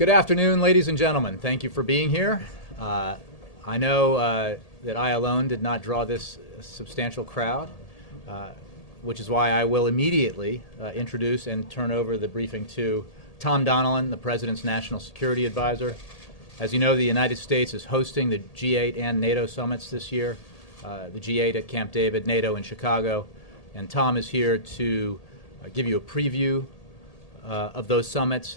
Good afternoon, ladies and gentlemen. Thank you for being here. I know that I alone did not draw this substantial crowd, which is why I will immediately introduce and turn over the briefing to Tom Donilon, the President's National Security Advisor. As you know, the United States is hosting the G8 and NATO summits this year, the G8 at Camp David, NATO in Chicago, and Tom is here to give you a preview of those summits.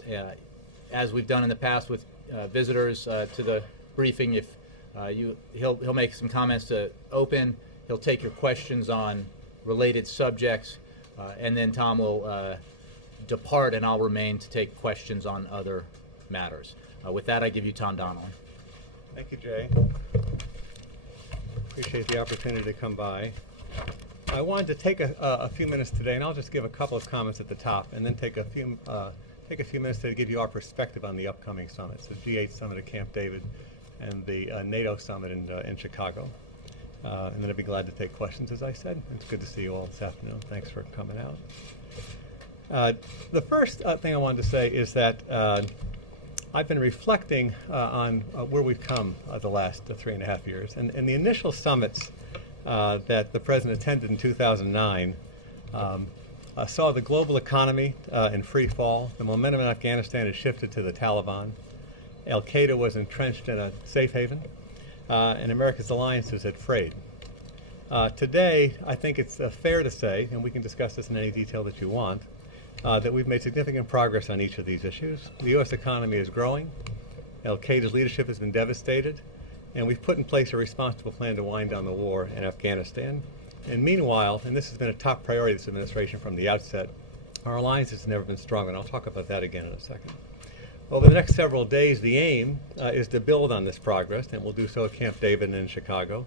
As we've done in the past with visitors to the briefing, if he'll make some comments to open, he'll take your questions on related subjects, and then Tom will depart and I'll remain to take questions on other matters. With that, I give you Tom Donilon. Thank you, Jay. Appreciate the opportunity to come by. I wanted to take a few minutes today, and I'll just give a couple of comments at the top, and then take a few minutes to give you our perspective on the upcoming summits, the G8 summit at Camp David and the NATO summit in Chicago. And then I'd be glad to take questions, as I said. It's good to see you all this afternoon. Thanks for coming out. The first thing I wanted to say is that I've been reflecting on where we've come the last 3.5 years. And the initial summits that the President attended in 2009 saw the global economy in free fall. The momentum in Afghanistan had shifted to the Taliban. Al-Qaeda was entrenched in a safe haven, and America's alliances had frayed. Today, I think it's fair to say, and we can discuss this in any detail that you want, that we've made significant progress on each of these issues. The U.S. economy is growing. Al-Qaeda's leadership has been devastated, and we've put in place a responsible plan to wind down the war in Afghanistan. And meanwhile, and this has been a top priority of this administration from the outset, our alliances have never been stronger, and I'll talk about that again in a second. Over the next several days, the aim is to build on this progress, and we'll do so at Camp David and in Chicago.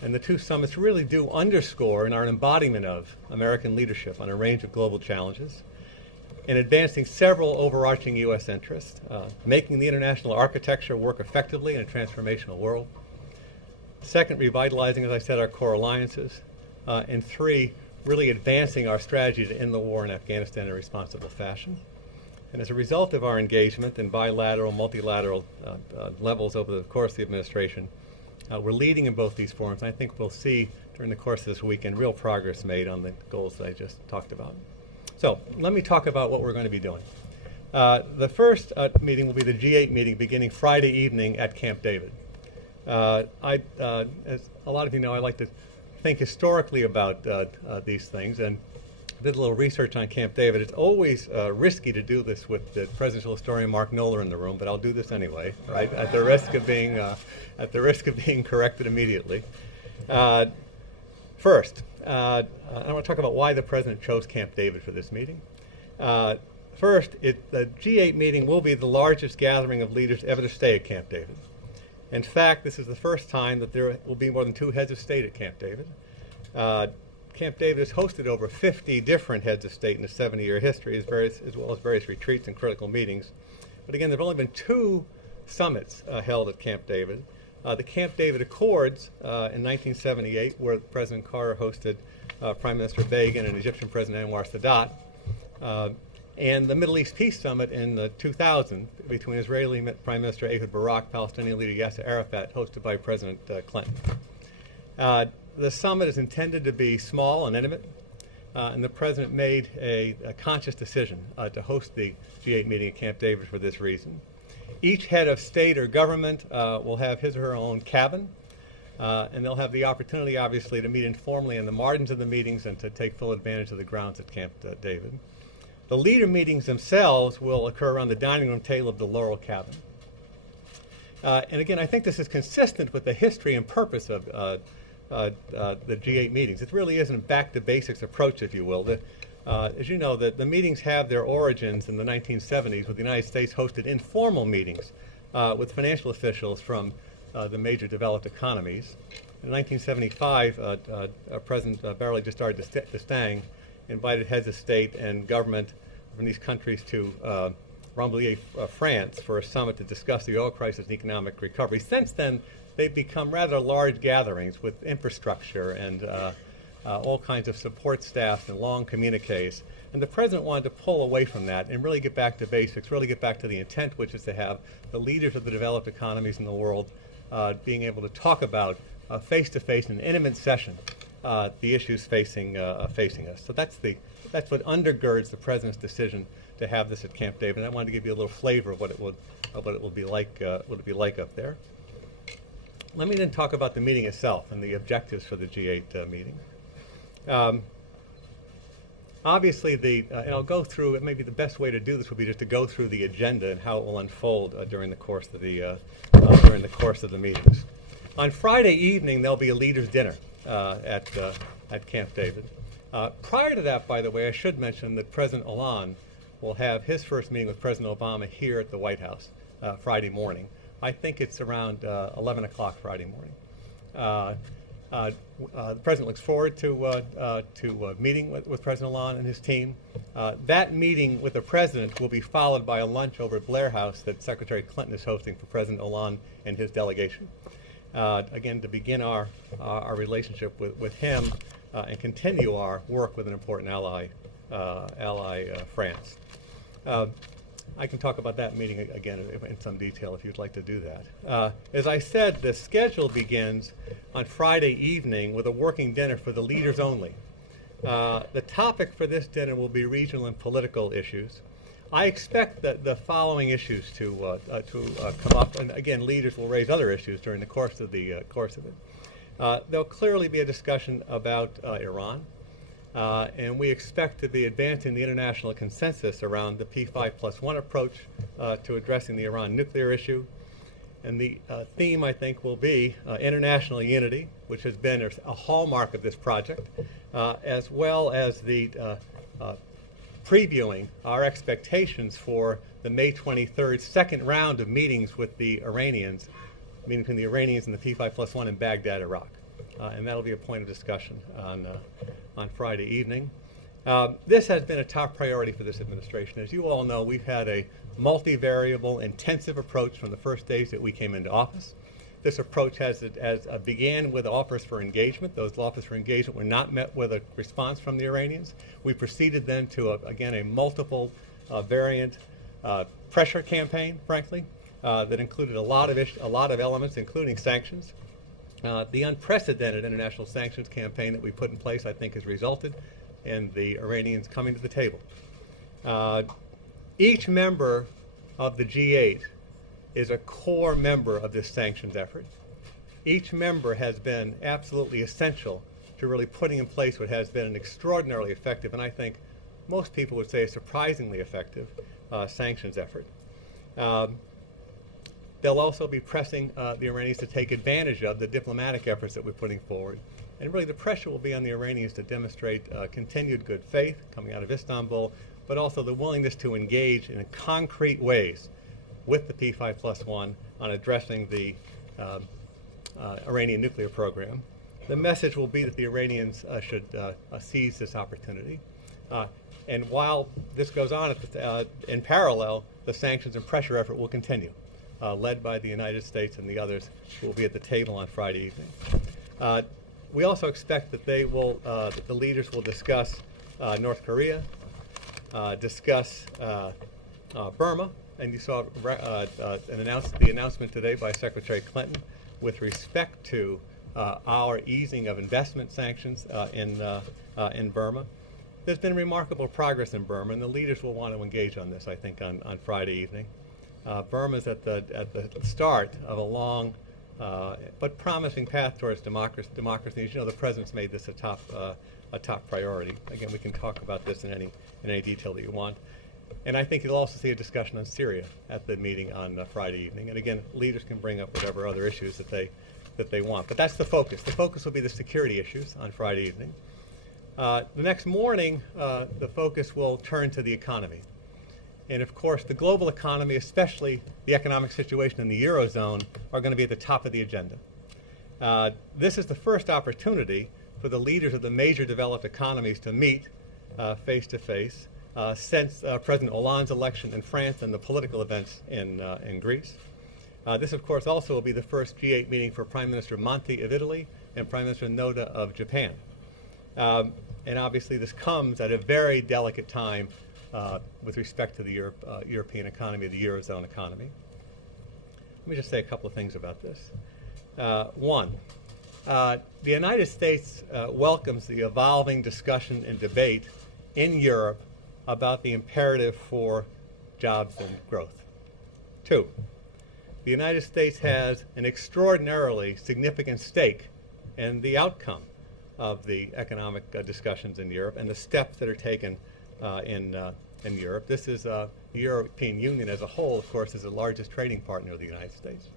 And the two summits really do underscore and are an embodiment of American leadership on a range of global challenges, in advancing several overarching U.S. interests, making the international architecture work effectively in a transformational world. Second, revitalizing, as I said, our core alliances. And three, really advancing our strategy to end the war in Afghanistan in a responsible fashion. And as a result of our engagement in bilateral, multilateral levels over the course of the administration, we're leading in both these forums. I think we'll see during the course of this weekend real progress made on the goals that I just talked about. So let me talk about what we're going to be doing. The first meeting will be the G8 meeting beginning Friday evening at Camp David. As a lot of you know, I like to think historically about these things, and did a little research on Camp David. It's always risky to do this with the presidential historian Mark Knoller in the room, but I'll do this anyway, right? At the risk of being corrected immediately. First, I want to talk about why the president chose Camp David for this meeting. First, the G8 meeting will be the largest gathering of leaders ever to stay at Camp David. In fact, this is the first time that there will be more than 2 heads of state at Camp David. Camp David has hosted over 50 different heads of state in its 70-year history, as well as various retreats and critical meetings. But again, there have only been 2 summits held at Camp David. The Camp David Accords in 1978, where President Carter hosted Prime Minister Begin and Egyptian President Anwar Sadat, and the Middle East Peace Summit in 2000 between Israeli Prime Minister Ehud Barak, Palestinian leader Yasser Arafat, hosted by President Clinton. The summit is intended to be small and intimate, and the president made a conscious decision to host the G8 meeting at Camp David for this reason. Each head of state or government will have his or her own cabin, and they'll have the opportunity, obviously, to meet informally in the margins of the meetings and to take full advantage of the grounds at Camp David. The leader meetings themselves will occur around the dining room table of the Laurel Cabin. And again, I think this is consistent with the history and purpose of the G8 meetings. It really isn't a back-to-basics approach, if you will. As you know, the meetings have their origins in the 1970s, with the United States hosted informal meetings with financial officials from the major developed economies. In 1975, President Barely just started d'Estaing invited heads of state and government from these countries to Rambouillet, France, for a summit to discuss the oil crisis and economic recovery. Since then, they've become rather large gatherings with infrastructure and all kinds of support staff and long communiques. And the president wanted to pull away from that and really get back to basics, really get back to the intent, which is to have the leaders of the developed economies in the world being able to talk about face-to-face in an intimate session the issues facing us. So that's what undergirds the president's decision to have this at Camp David. And I wanted to give you a little flavor of what it will be like up there. Let me then talk about the meeting itself and the objectives for the G8 meeting. Obviously, and I'll go through it. Maybe the best way to do this would be just to go through the agenda and how it will unfold during the course of the meetings. On Friday evening, there'll be a leaders' dinner at Camp David. Prior to that, by the way, I should mention that President Hollande will have his first meeting with President Obama here at the White House Friday morning. I think it's around 11 o'clock Friday morning. The president looks forward to meeting with President Hollande and his team. That meeting with the president will be followed by a lunch over at Blair House that Secretary Clinton is hosting for President Hollande and his delegation. Again, to begin our relationship with him and continue our work with an important ally, France. I can talk about that meeting again in some detail if you'd like to do that. As I said, the schedule begins on Friday evening with a working dinner for the leaders only. The topic for this dinner will be regional and political issues. I expect that the following issues to come up, and again, leaders will raise other issues during the course of it. There'll clearly be a discussion about Iran. And we expect to be advancing the international consensus around the P5+1 approach to addressing the Iran nuclear issue. And the theme, I think, will be international unity, which has been a hallmark of this project, as well as the previewing our expectations for the May 23rd second round of meetings with the Iranians, meeting between the Iranians and the P5+1 in Baghdad, Iraq. And that'll be a point of discussion on Friday evening. This has been a top priority for this administration. As you all know, we've had a multivariable, intensive approach from the first days that we came into office. This approach began with offers for engagement. Those offers for engagement were not met with a response from the Iranians. We proceeded then to, a multiple variant pressure campaign, frankly, that included a lot of elements, including sanctions. The unprecedented international sanctions campaign that we put in place, I think, has resulted in the Iranians coming to the table. Each member of the G8 is a core member of this sanctions effort. Each member has been absolutely essential to really putting in place what has been an extraordinarily effective, and I think most people would say a surprisingly effective, sanctions effort. They'll also be pressing the Iranians to take advantage of the diplomatic efforts that we're putting forward. And really the pressure will be on the Iranians to demonstrate continued good faith coming out of Istanbul, but also the willingness to engage in concrete ways with the P5+1 on addressing the Iranian nuclear program. The message will be that the Iranians should seize this opportunity. And while this goes on in parallel, the sanctions and pressure effort will continue. Led by the United States and the others who will be at the table on Friday evening. We also expect that that the leaders will discuss North Korea, discuss Burma, and you saw the announcement today by Secretary Clinton with respect to our easing of investment sanctions in Burma. There's been remarkable progress in Burma, and the leaders will want to engage on this, I think, on Friday evening. Burma is at the start of a long but promising path towards democracy. As you know, the president's made this a top priority. Again, we can talk about this in any detail that you want. And I think you'll also see a discussion on Syria at the meeting on Friday evening. And again, leaders can bring up whatever other issues that they want. But that's the focus. The focus will be the security issues on Friday evening. The next morning, the focus will turn to the economy. And of course, the global economy, especially the economic situation in the Eurozone, are going to be at the top of the agenda. This is the first opportunity for the leaders of the major developed economies to meet face to face since President Hollande's election in France and the political events in Greece. This, of course, also will be the first G8 meeting for Prime Minister Monti of Italy and Prime Minister Noda of Japan. And obviously this comes at a very delicate time with respect to the European economy, the Eurozone economy. Let me just say a couple of things about this. One, the United States welcomes the evolving discussion and debate in Europe about the imperative for jobs and growth. Two, the United States has an extraordinarily significant stake in the outcome of the economic discussions in Europe and the steps that are taken in Europe. This is the European Union as a whole, of course, is the largest trading partner of the United States.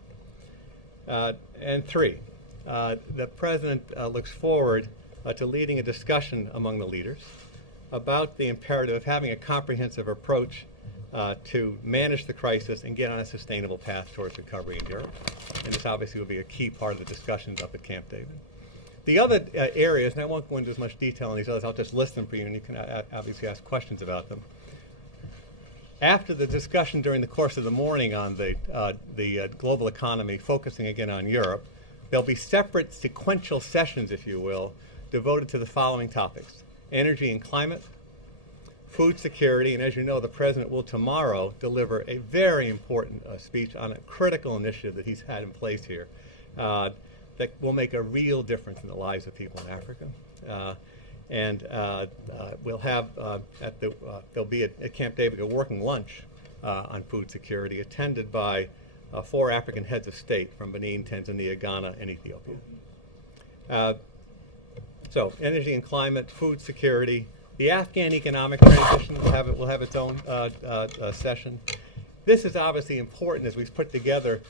And three, the President looks forward to leading a discussion among the leaders about the imperative of having a comprehensive approach to manage the crisis and get on a sustainable path towards recovery in Europe. And this obviously will be a key part of the discussions up at Camp David. The other areas, and I won't go into as much detail on these others, I'll just list them for you and you can obviously ask questions about them. After the discussion during the course of the morning on the global economy, focusing again on Europe, there'll be separate sequential sessions, if you will, devoted to the following topics: energy and climate, food security, and as you know, the President will tomorrow deliver a very important speech on a critical initiative that he's had in place here that will make a real difference in the lives of people in Africa. We'll have there'll be at Camp David a working lunch on food security attended by 4 African heads of state from Benin, Tanzania, Ghana, and Ethiopia. So energy and climate, food security, the Afghan economic transition will have its own session. This is obviously important as we've put together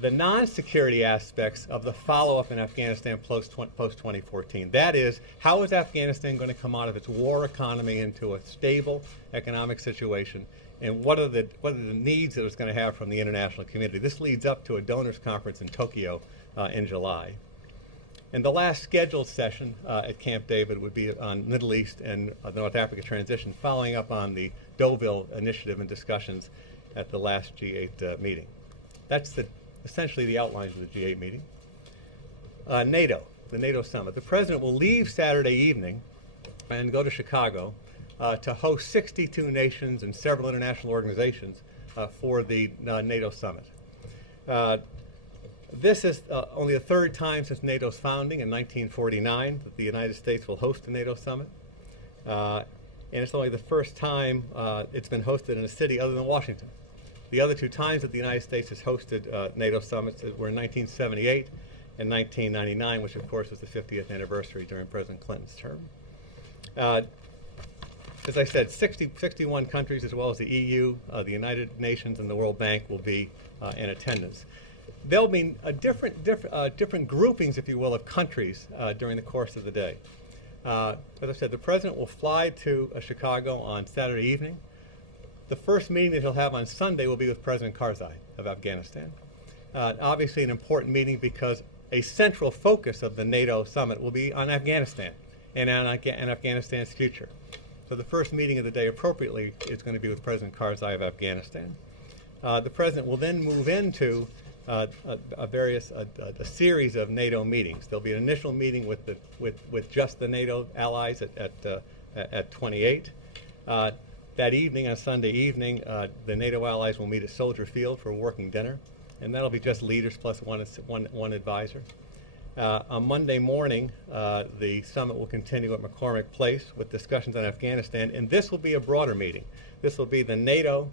the non-security aspects of the follow-up in Afghanistan post-2014. That is, how is Afghanistan going to come out of its war economy into a stable economic situation, and what are the needs that it's going to have from the international community? This leads up to a donors conference in Tokyo in July. And the last scheduled session at Camp David would be on Middle East and the North Africa transition, following up on the Deauville initiative and discussions at the last G8 meeting. That's essentially the outlines of the G8 meeting. NATO, the NATO summit. The President will leave Saturday evening and go to Chicago to host 62 nations and several international organizations for the NATO summit. This is only the 3rd time since NATO's founding in 1949 that the United States will host a NATO summit. And it's only the first time it's been hosted in a city other than Washington. The other 2 times that the United States has hosted NATO summits were in 1978 and 1999, which of course was the 50th anniversary during President Clinton's term. As I said, 61 countries as well as the EU, the United Nations, and the World Bank will be in attendance. There'll be different groupings, if you will, of countries during the course of the day. As I said, the President will fly to Chicago on Saturday evening. The first meeting that he'll have on Sunday will be with President Karzai of Afghanistan. Obviously an important meeting because a central focus of the NATO summit will be on Afghanistan and on Afghanistan's future. So the first meeting of the day appropriately is going to be with President Karzai of Afghanistan. The President will then move into a series of NATO meetings. There'll be an initial meeting with just the NATO allies at 28. That evening, on Sunday evening, the NATO allies will meet at Soldier Field for a working dinner, and that'll be just leaders plus one advisor. On Monday morning, the summit will continue at McCormick Place with discussions on Afghanistan, and this will be a broader meeting. This will be the NATO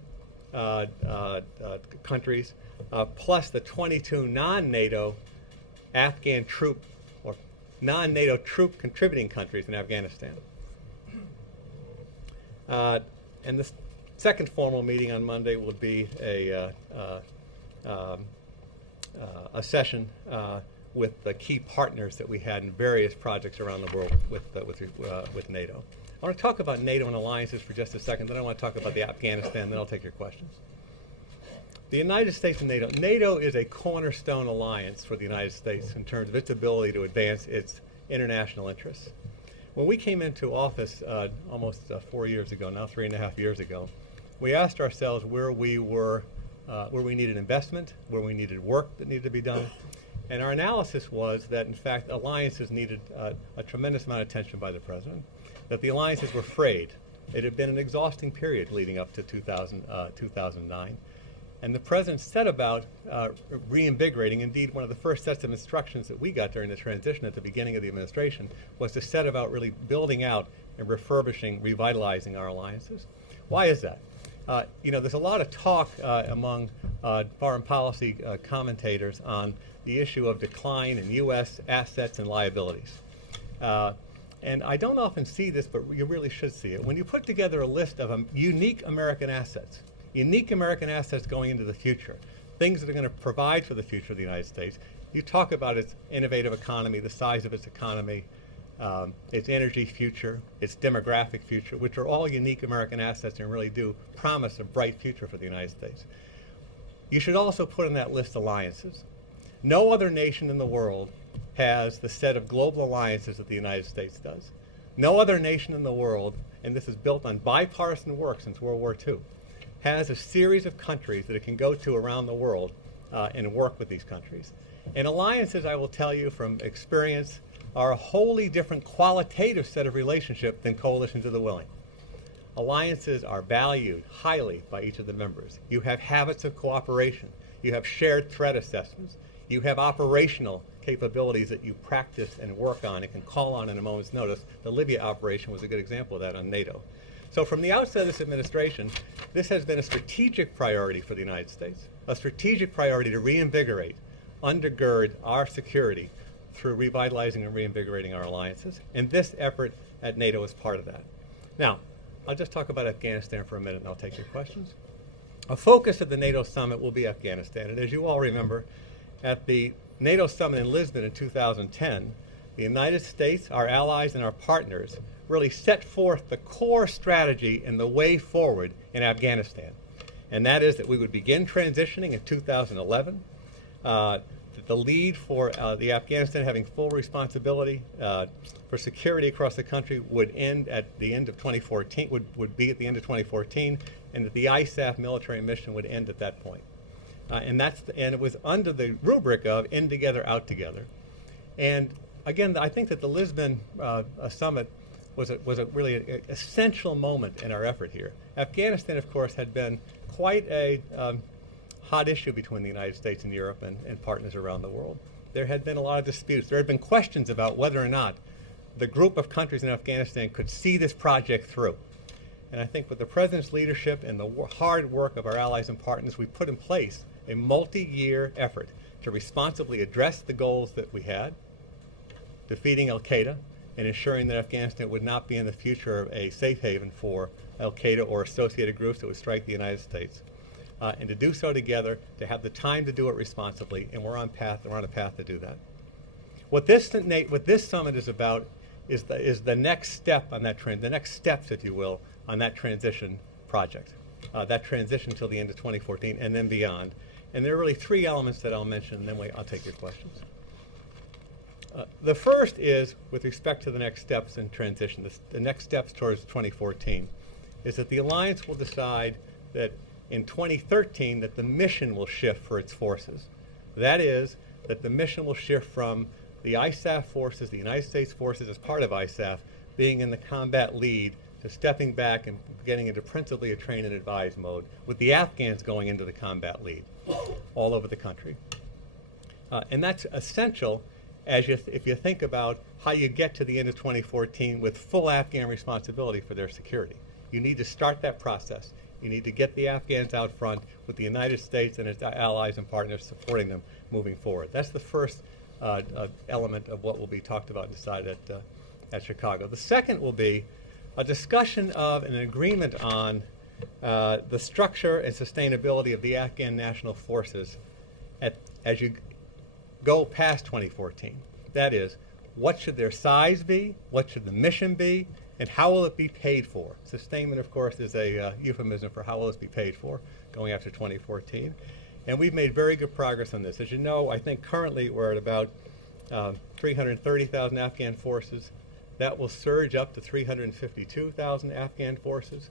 countries plus the 22 non-NATO Afghan troop or non-NATO troop contributing countries in Afghanistan. And the second formal meeting on Monday will be a session with the key partners that we had in various projects around the world with NATO. I want to talk about NATO and alliances for just a second, then I want to talk about the Afghanistan, then I'll take your questions. The United States and NATO. NATO is a cornerstone alliance for the United States in terms of its ability to advance its international interests. When we came into office almost 4 years ago, now 3.5 years ago, we asked ourselves where we needed investment, where we needed work that needed to be done, And our analysis was that, in fact, alliances needed a tremendous amount of attention by the president, that the alliances were frayed. It had been an exhausting period leading up to 2009. And the president set about reinvigorating. Indeed, one of the first sets of instructions that we got during the transition at the beginning of the administration was to set about really building out and refurbishing, revitalizing our alliances. Why is that? There's a lot of talk among foreign policy commentators on the issue of decline in U.S. assets and liabilities. And I don't often see this, but you really should see it. When you put together a list of unique American assets going into the future, things that are going to provide for the future of the United States, you talk about its innovative economy, the size of its economy, its energy future, its demographic future, which are all unique American assets and really do promise a bright future for the United States. You should also put on that list alliances. No other nation in the world has the set of global alliances that the United States does. No other nation in the world, and this is built on bipartisan work since World War II, has a series of countries that it can go to around the world and work with these countries. And alliances, I will tell you from experience, are a wholly different qualitative set of relationship than coalitions of the willing. Alliances are valued highly by each of the members. You have habits of cooperation. You have shared threat assessments. You have operational capabilities that you practice and work on and can call on in a moment's notice. The Libya operation was a good example of that on NATO. So from the outset of this administration, this has been a strategic priority for the United States, a strategic priority to reinvigorate, undergird our security through revitalizing and reinvigorating our alliances. And this effort at NATO is part of that. Now, I'll just talk about Afghanistan for a minute and I'll take your questions. A focus of the NATO summit will be Afghanistan. And as you all remember, at the NATO summit in Lisbon in 2010, the United States, our allies, and our partners really set forth the core strategy and the way forward in Afghanistan. And that is that we would begin transitioning in 2011, that the lead for the Afghanistan having full responsibility for security across the country would end at the end of 2014, would be at the end of 2014, and that the ISAF military mission would end at that point. And it was under the rubric of in together, out together. And again, I think that the Lisbon summit was a really essential moment in our effort here. Afghanistan, of course, had been quite a hot issue between the United States and Europe and partners around the world. There had been a lot of disputes. There had been questions about whether or not the group of countries in Afghanistan could see this project through. And I think with the President's leadership and the hard work of our allies and partners, we put in place a multi-year effort to responsibly address the goals that we had, defeating al-Qaeda and ensuring that Afghanistan would not be in the future a safe haven for al-Qaeda or associated groups that would strike the United States. And to do so together, to have the time to do it responsibly, and we're on a path to do that. What this summit is about is the next step on that the next steps, if you will, on that transition project, that transition till the end of 2014 and then beyond. And there are really three elements that I'll mention, and then I'll take your questions. The first is with respect to the next steps in transition, the next steps towards 2014, is that the alliance will decide that in 2013 that the mission will shift for its forces. That is, that the mission will shift from the ISAF forces, the United States forces as part of ISAF, being in the combat lead, to stepping back and getting into principally a train and advise mode, with the Afghans going into the combat lead all over the country. And that's essential if you think about how you get to the end of 2014 with full Afghan responsibility for their security. You need to start that process. You need to get the Afghans out front with the United States and its allies and partners supporting them moving forward. That's the first element of what will be talked about and decided at Chicago. The second will be a discussion of an agreement on the structure and sustainability of the Afghan national forces as you go past 2014. That is, what should their size be, what should the mission be, and how will it be paid for? Sustainment, of course, is a euphemism for how will it be paid for going after 2014. And we've made very good progress on this. As you know, I think currently we're at about 330,000 Afghan forces. That will surge up to 352,000 Afghan forces.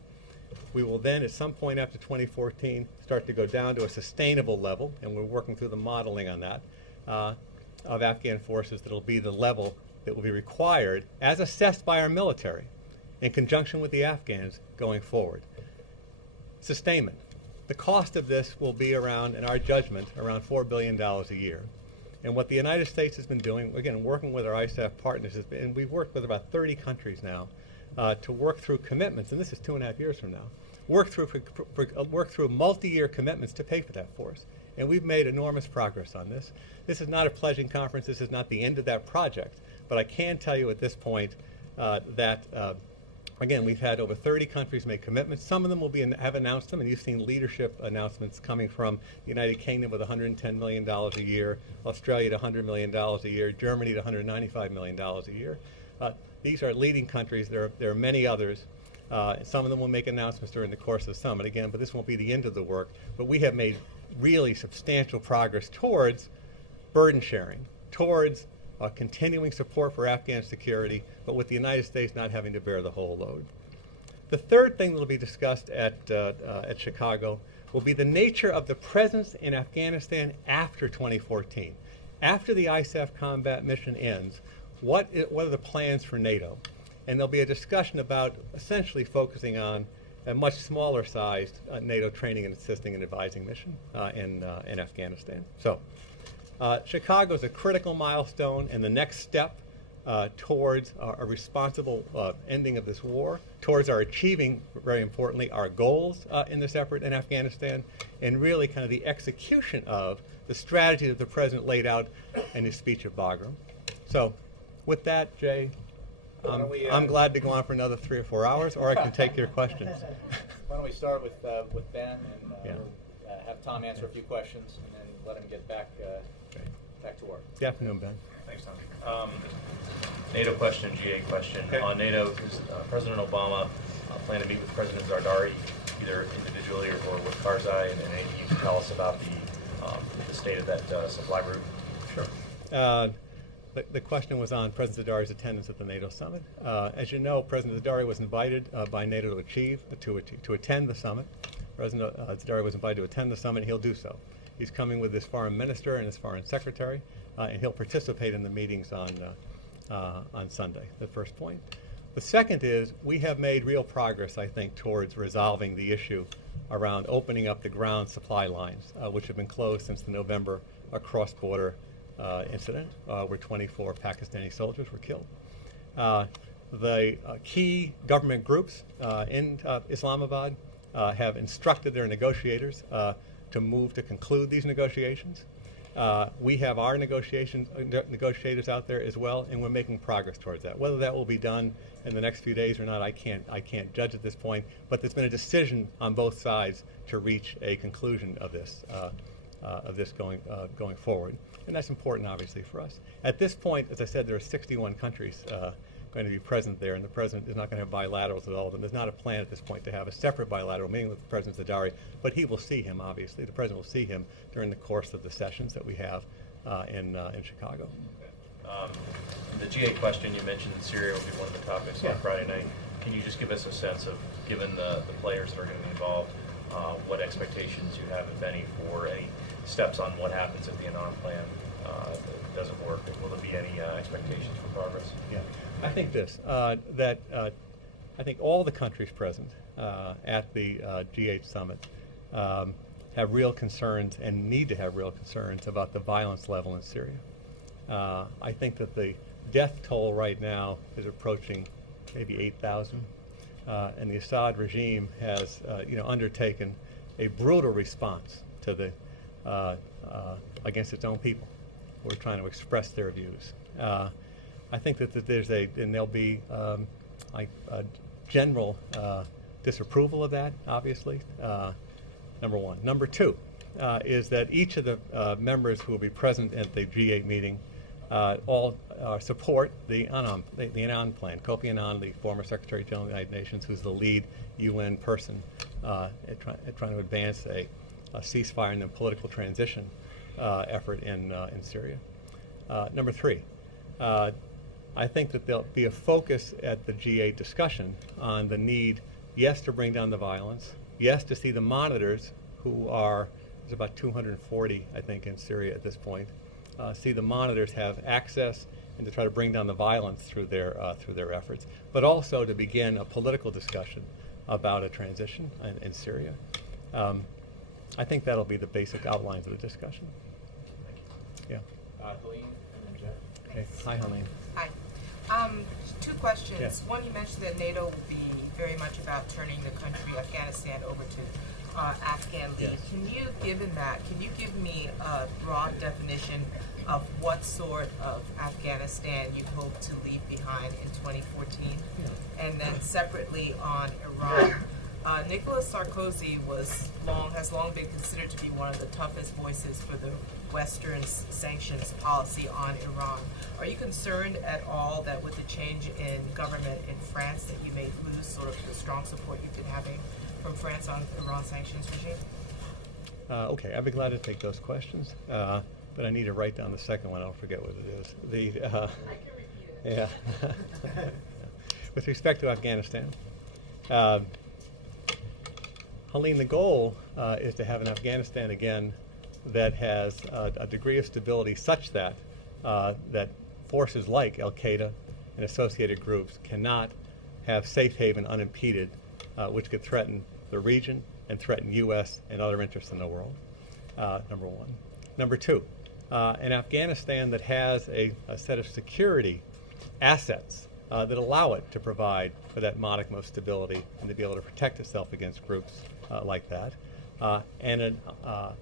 We will then, at some point after 2014, start to go down to a sustainable level, and we're working through the modeling on that. of Afghan forces that will be the level that will be required as assessed by our military in conjunction with the Afghans going forward. Sustainment. The cost of this will be around, in our judgment, around $4 billion a year. And what the United States has been doing, again, working with our ISAF partners, and we've worked with about 30 countries now to work through commitments, and this is 2.5 years from now, work through multi-year commitments to pay for that force. And we've made enormous progress on this. This is not a pledging conference. This is not the end of that project. But I can tell you at this point that again, we've had over 30 countries make commitments. Some of them have announced them, and you've seen leadership announcements coming from the United Kingdom with $110 million a year, Australia to $100 million a year, Germany to $195 million a year. These are leading countries. There are many others. Some of them will make announcements during the course of the summit again, but this won't be the end of the work. But we have made really substantial progress towards burden sharing, towards continuing support for Afghan security, but with the United States not having to bear the whole load. The third thing that will be discussed at Chicago will be the nature of the presence in Afghanistan after 2014. After the ISAF combat mission ends, what are the plans for NATO? And there'll be a discussion about essentially focusing on a much smaller sized NATO training and assisting and advising mission in Afghanistan. So Chicago is a critical milestone and the next step towards a responsible ending of this war, towards our achieving, very importantly, our goals in this effort in Afghanistan, and really kind of the execution of the strategy that the President laid out in his speech at Bagram. So with that, Jay, I'm glad to go on for another 3 or 4 hours, or I can take your questions. Why don't we start with Ben and have Tom answer a few questions, and then let him get back to work. Good afternoon, Ben. Thanks, Tom. NATO question, GA question. Okay. On NATO, does President Obama plan to meet with President Zardari, either individually or with Karzai, and anything you can tell us about the state of that supply route? Sure. The question was on President Zardari's attendance at the NATO summit. As you know, President Zardari was invited by NATO to attend the summit. President Zardari was invited to attend the summit. He'll do so. He's coming with his foreign minister and his foreign secretary, and he'll participate in the meetings on Sunday, the first point. The second is we have made real progress, I think, towards resolving the issue around opening up the ground supply lines, which have been closed since the November cross-border incident where 24 Pakistani soldiers were killed. The key government groups in Islamabad have instructed their negotiators to move to conclude these negotiations. We have our negotiators out there as well, and we're making progress towards that. Whether that will be done in the next few days or not, I can't judge at this point. But there's been a decision on both sides to reach a conclusion of this going forward, and that's important, obviously, for us. At this point, as I said, there are 61 countries going to be present there, and the President is not going to have bilaterals with all of them. There's not a plan at this point to have a separate bilateral meeting with President Zardari, but he will see him, obviously. The President will see him during the course of the sessions that we have in Chicago. The GA question you mentioned in Syria will be one of the topics on Friday night. Can you just give us a sense of, given the players that are going to be involved, what expectations you have, if any, for any steps on what happens if the Annan plan doesn't work? Will there be any expectations for progress? Yeah. I think I think all the countries present at the G8 summit have real concerns and need to have real concerns about the violence level in Syria. I think that the death toll right now is approaching maybe 8,000, and the Assad regime has undertaken a brutal response to the against its own people who are trying to express their views. I think that there'll be a general disapproval of that, obviously, number one. Number two is that each of the members who will be present at the G8 meeting all support the Annan plan. Kofi Annan, the former Secretary General of the United Nations, who's the lead UN person at trying to advance a ceasefire and then political transition effort in Syria. Number three, I think that there'll be a focus at the G8 discussion on the need, yes, to bring down the violence, yes, to see the monitors, who there's about 240, I think, in Syria at this point, see the monitors have access and to try to bring down the violence through their efforts, but also to begin a political discussion about a transition in Syria. I think that'll be the basic outlines of the discussion. Yeah. Helene and then Jeff. Okay. Hi, Helene. Hi. Two questions. Yes. One, you mentioned that NATO will be very much about turning the country, Afghanistan, over to Afghan lead. Yes. Can you give me a broad definition of what sort of Afghanistan you hope to leave behind in 2014? Yeah. And then separately on Iran, Nicolas Sarkozy has long been considered to be one of the toughest voices for the Western sanctions policy on Iran. Are you concerned at all that with the change in government in France that you may lose sort of the strong support you've been having from France on Iran sanctions regime? Okay, I'd be glad to take those questions, but I need to write down the second one. I'll forget what it is. I can repeat it. Yeah. With respect to Afghanistan, Helene, the goal is to have an Afghanistan again that has a degree of stability such that that forces like Al-Qaeda and associated groups cannot have safe haven unimpeded, which could threaten the region and threaten U.S. and other interests in the world, number one. Number two, an Afghanistan that has a set of security assets that allow it to provide for that modicum of stability and to be able to protect itself against groups like that. And an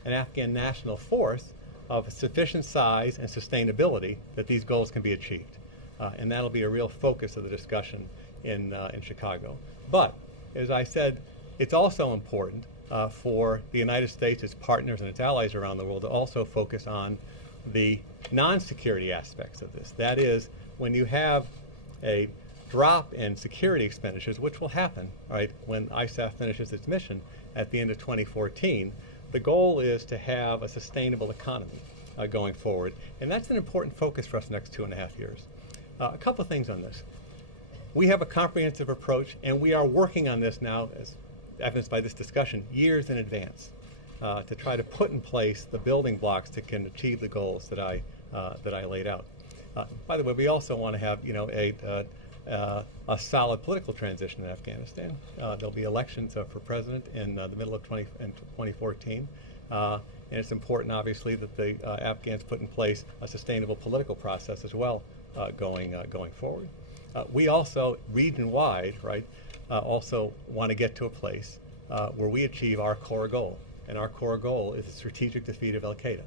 Afghan national force of sufficient size and sustainability that these goals can be achieved. And that'll be a real focus of the discussion in Chicago. But, as I said, it's also important for the United States, its partners, and its allies around the world to also focus on the non-security aspects of this. That is, when you have a drop in security expenditures, which will happen, right, when ISAF finishes its mission at the end of 2014, the goal is to have a sustainable economy going forward. And that's an important focus for us the next 2.5 years. A couple of things on this. We have a comprehensive approach, and we are working on this now, as evidenced by this discussion, years in advance to try to put in place the building blocks that can achieve the goals that I laid out. By the way, we also want to have, a solid political transition in Afghanistan. There'll be elections for president in the middle of 2014. And it's important, obviously, that the Afghans put in place a sustainable political process as well going forward. We also, region-wide, right, also want to get to a place where we achieve our core goal. And our core goal is the strategic defeat of Al-Qaeda.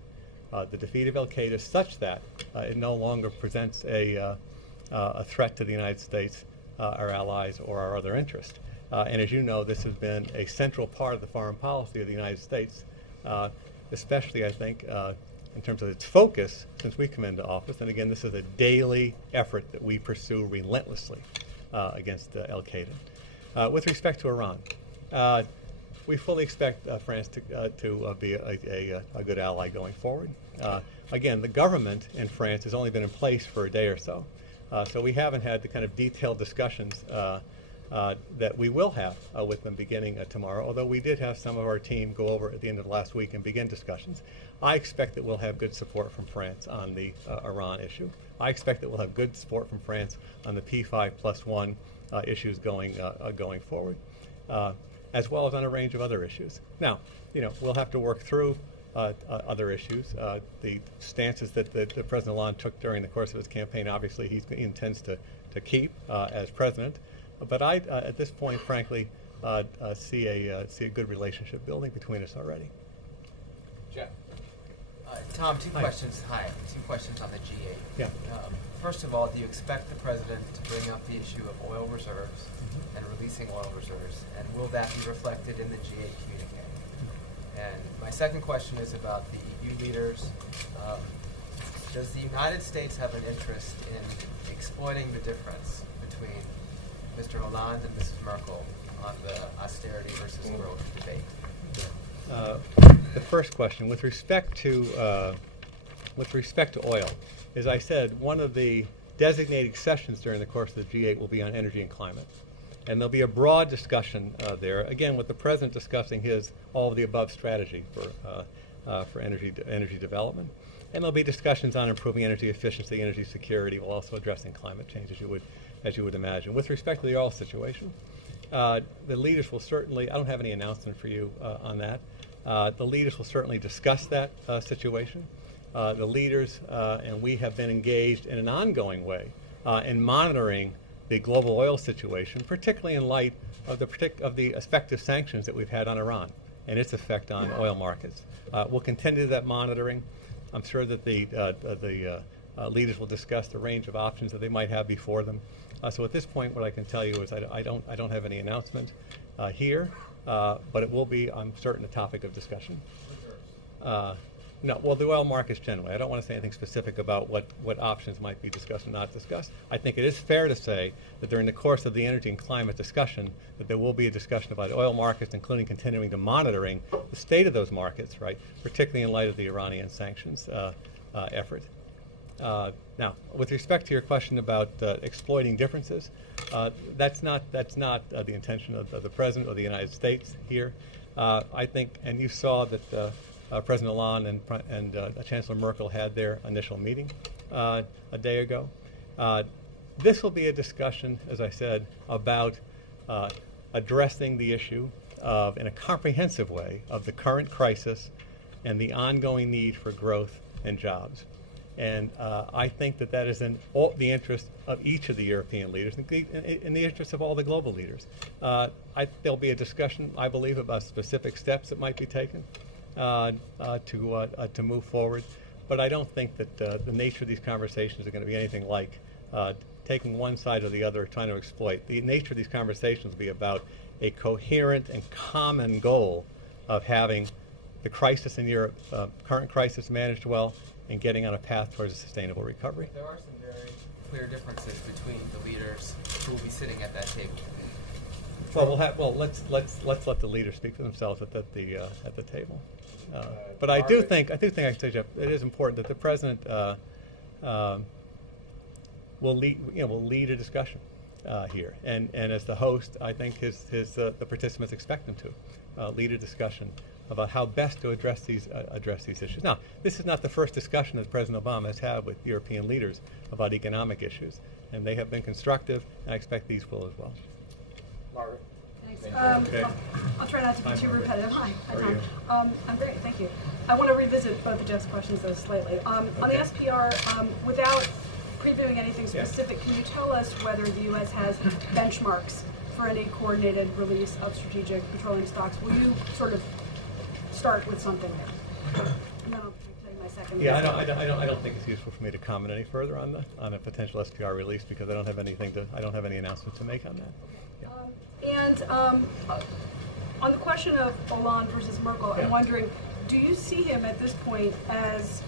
The defeat of Al-Qaeda is such that it no longer presents a threat to the United States, our allies, or our other interests. And as you know, this has been a central part of the foreign policy of the United States, especially, I think, in terms of its focus since we come into office. And again, this is a daily effort that we pursue relentlessly against Al-Qaeda. With respect to Iran, we fully expect France to be a good ally going forward. Again, the government in France has only been in place for a day or so. So we haven't had the kind of detailed discussions that we will have with them beginning tomorrow, although we did have some of our team go over at the end of last week and begin discussions. I expect that we'll have good support from France on the Iran issue. I expect that we'll have good support from France on the P5+1 issues going forward, as well as on a range of other issues. Now, we'll have to work through other issues. The stances that President Hollande took during the course of his campaign, obviously he intends to keep as president. But I, at this point, frankly, see a good relationship building between us already. Jeff. Tom, two Hi. questions. Hi. Two questions on the G8. Yeah. First of all, do you expect the president to bring up the issue of oil reserves and releasing oil reserves, and will that be reflected in the G8 communique? And my second question is about the EU leaders. Does the United States have an interest in exploiting the difference between Mr. Hollande and Mrs. Merkel on the austerity versus growth debate? The first question, with respect to oil, as I said, one of the designated sessions during the course of the G8 will be on energy and climate. And there'll be a broad discussion there, again, with the president discussing his all of the above strategy for for energy development. And there'll be discussions on improving energy efficiency, energy security, while also addressing climate change, as you would imagine. With respect to the oil situation, the leaders will certainly, I don't have any announcement for you on that. The leaders will certainly discuss that situation. The leaders and we have been engaged in an ongoing way in monitoring the global oil situation, particularly in light of the effective sanctions that we've had on Iran and its effect on oil markets. We'll continue that monitoring. I'm sure that the leaders will discuss the range of options that they might have before them. So at this point, what I can tell you is I don't have any announcement here, but it will be, I'm certain, a topic of discussion. No, well, the oil markets generally. I don't want to say anything specific about what options might be discussed or not discussed. I think it is fair to say that during the course of the energy and climate discussion that there will be a discussion about oil markets, including continuing to monitoring the state of those markets, right, particularly in light of the Iranian sanctions effort. Now, with respect to your question about exploiting differences, that's not the intention of the President or the United States here. I think, and you saw that President Hollande and Chancellor Merkel had their initial meeting a day ago. This will be a discussion, as I said, about addressing the issue in a comprehensive way of the current crisis and the ongoing need for growth and jobs. And I think that is in the interest of each of the European leaders, in the interest of all the global leaders. There'll be a discussion, I believe, about specific steps that might be taken to move forward. But I don't think that the nature of these conversations are going to be anything like taking one side or the other, trying to exploit. The nature of these conversations will be about a coherent and common goal of having the crisis in Europe, current crisis, managed well, and getting on a path towards a sustainable recovery. There are some very clear differences between the leaders who will be sitting at that table. Well, let's let the leaders speak for themselves at the table. But I do think I can say, Jeff, it is important that the President will lead a discussion here, and as the host, I think the participants expect him to lead a discussion about how best to address these issues. Now, this is not the first discussion that President Obama has had with European leaders about economic issues, and they have been constructive, and I expect these will as well. Margaret. Thanks. Okay. I'll try not to be too repetitive. Hi, How are you? I'm great, thank you. I want to revisit both of Jeff's questions though slightly. On the SPR, without previewing anything specific, can you tell us whether the U.S. has benchmarks for any coordinated release of strategic petroleum stocks? Will you sort of start with something there? And then I'll tell you my second. Yeah, I don't think it's useful for me to comment any further on a potential SPR release because I don't have any announcement to make on that. Yeah. And on the question of Hollande versus Merkel, I'm wondering, do you see him at this point as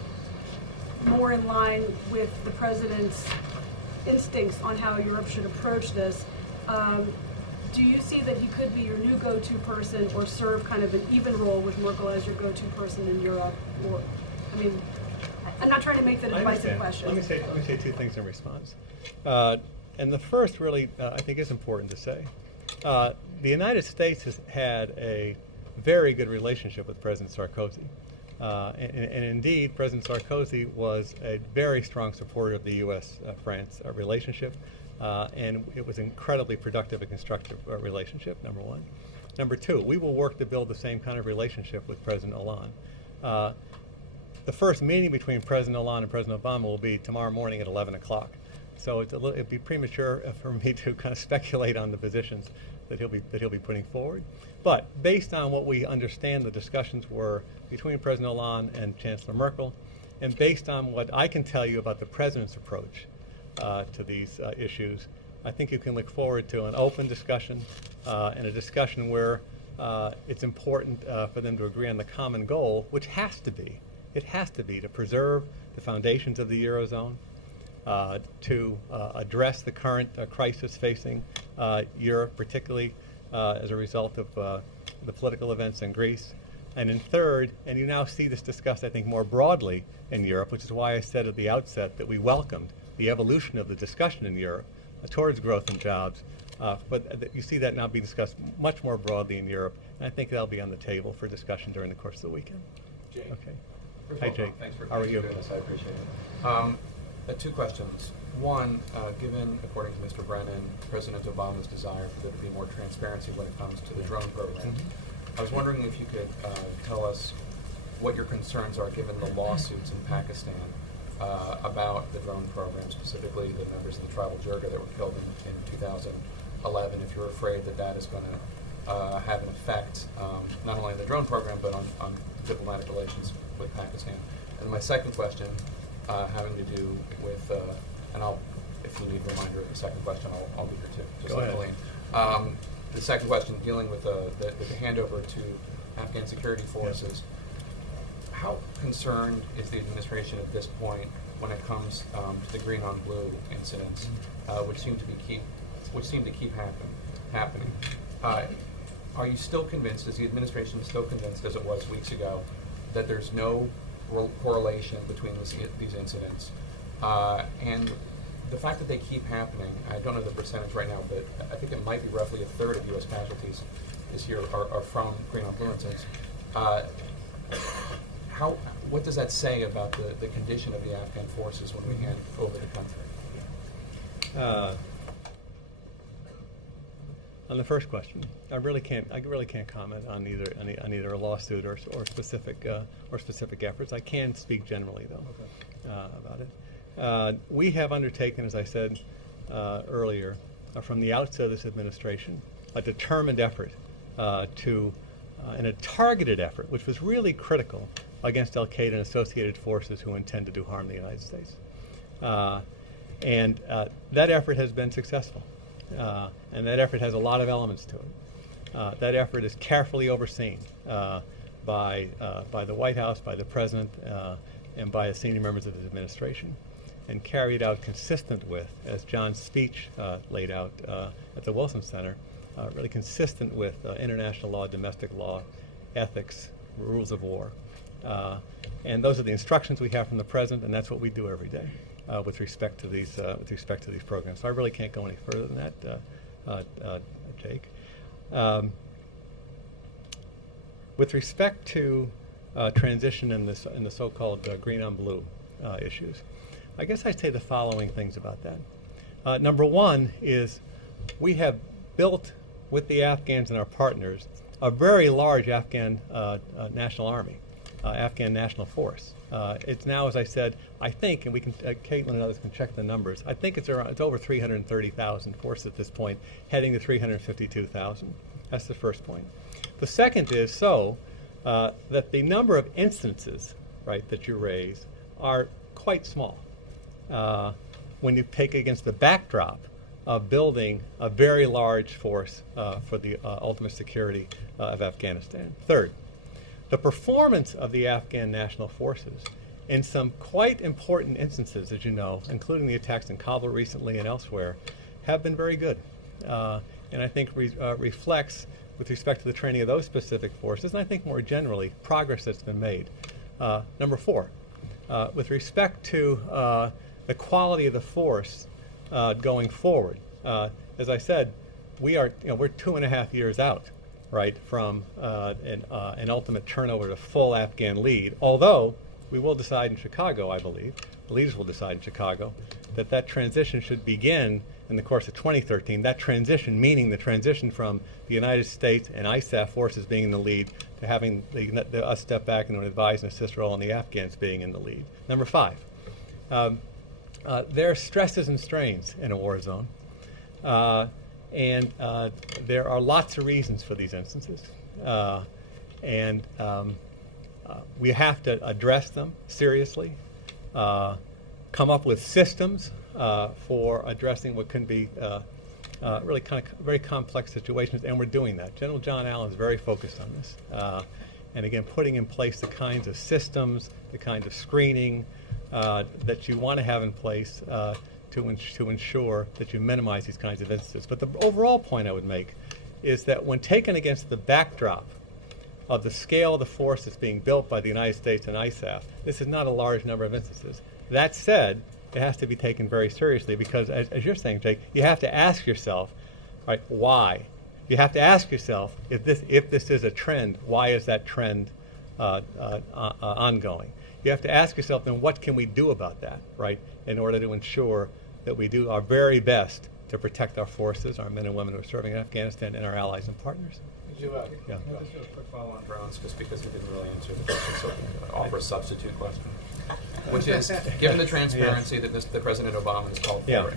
more in line with the President's instincts on how Europe should approach this? Do you see that he could be your new go-to person or serve kind of an even role with Merkel as your go-to person in Europe? Or, I mean, I'm not trying to make that a divisive question. Let me say two things in response. And the first really, I think, is important to say. The United States has had a very good relationship with President Sarkozy. And indeed, President Sarkozy was a very strong supporter of the U.S.-France relationship. And it was incredibly productive and constructive relationship, number one. Number two, we will work to build the same kind of relationship with President Hollande. The first meeting between President Hollande and President Obama will be tomorrow morning at 11 o'clock. So it'd be premature for me to kind of speculate on the positions that he'll be putting forward. But based on what we understand the discussions were between President Hollande and Chancellor Merkel, and based on what I can tell you about the President's approach to these issues, I think you can look forward to an open discussion and a discussion where it's important for them to agree on the common goal, which has to be to preserve the foundations of the Eurozone, to address the current crisis facing Europe, particularly as a result of the political events in Greece. And in third, and you now see this discussed, I think, more broadly in Europe, which is why I said at the outset that we welcomed the evolution of the discussion in Europe towards growth and jobs. But you see that now being discussed much more broadly in Europe, and I think that'll be on the table for discussion during the course of the weekend. Jake. Okay. First Hi, of all, Jake. Thanks for How are you? doing this. I appreciate it. Two questions. One, given, according to Mr. Brennan, President Obama's desire for there to be more transparency when it comes to the drone program, I was wondering if you could tell us what your concerns are given the lawsuits in Pakistan about the drone program, specifically the members of the tribal jirga that were killed in 2011, if you're afraid that that is going to have an effect not only on the drone program but on diplomatic relations with Pakistan. And my second question having to do with, and if you need a reminder of the second question, I'll be here too. Just Go like ahead. Elaine. The second question dealing with the handover to Afghan security forces. How concerned is the administration at this point when it comes to the green on blue incidents, which seem to keep happening? Are you still convinced? Is the administration still convinced, as it was weeks ago, that there's no correlation between these incidents? And the fact that they keep happening, I don't know the percentage right now, but I think it might be roughly a third of U.S. casualties this year are from green on blue incidents. What does that say about the condition of the Afghan forces when we hand over the country? On the first question, I really can't comment on either a lawsuit or specific efforts. I can speak generally though about it. We have undertaken, as I said earlier, from the outset of this administration, a determined effort and a targeted effort, which was really critical against Al Qaeda and associated forces who intend to do harm to the United States. And that effort has been successful. And that effort has a lot of elements to it. That effort is carefully overseen by the White House, by the President, and by the senior members of his administration, and carried out consistent with, as John's speech laid out at the Wilson Center, really consistent with international law, domestic law, ethics, rules of war. And those are the instructions we have from the President, and that's what we do every day with respect to these programs. So I really can't go any further than that, Jake. With respect to transition in the so-called green on blue issues, I guess I'd say the following things about that. Number one is we have built with the Afghans and our partners a very large Afghan national army. Afghan national force. It's now, as I said, I think, and we can, Caitlin and others can check the numbers. I think it's over 330,000 force at this point, heading to 352,000. That's the first point. The second is that the number of instances, right, that you raise are quite small. When you take against the backdrop of building a very large force for the ultimate security of Afghanistan. Third, the performance of the Afghan national forces in some quite important instances, as you know, including the attacks in Kabul recently and elsewhere, have been very good. And I think reflects, with respect to the training of those specific forces, and I think more generally, progress that's been made. Number four, with respect to the quality of the force going forward, as I said, we're 2.5 years out, right, from an ultimate turnover to full Afghan lead, although we will decide in Chicago, I believe, the leaders will decide in Chicago, that transition should begin in the course of 2013. That transition, meaning the transition from the United States and ISAF forces being in the lead to having us step back into an advise and assist role and the Afghans being in the lead. Number five, there are stresses and strains in a war zone. And there are lots of reasons for these instances. We have to address them seriously, come up with systems for addressing what can be really kind of very complex situations, and we're doing that. General John Allen is very focused on this. And again, putting in place the kinds of systems, the kinds of screening that you want to have in place to ensure that you minimize these kinds of instances. But the overall point I would make is that when taken against the backdrop of the scale of the force that's being built by the United States and ISAF, this is not a large number of instances. That said, it has to be taken very seriously because, as you're saying, Jake, you have to ask yourself, right, why? You have to ask yourself, if this is a trend, why is that trend ongoing. You have to ask yourself, then, what can we do about that, right, in order to ensure that we do our very best to protect our forces, our men and women who are serving in Afghanistan, and our allies and partners. Can I just do a quick follow on drones, just because you didn't really answer the question, so offer a substitute question, which is, given the transparency that the President Obama has called for,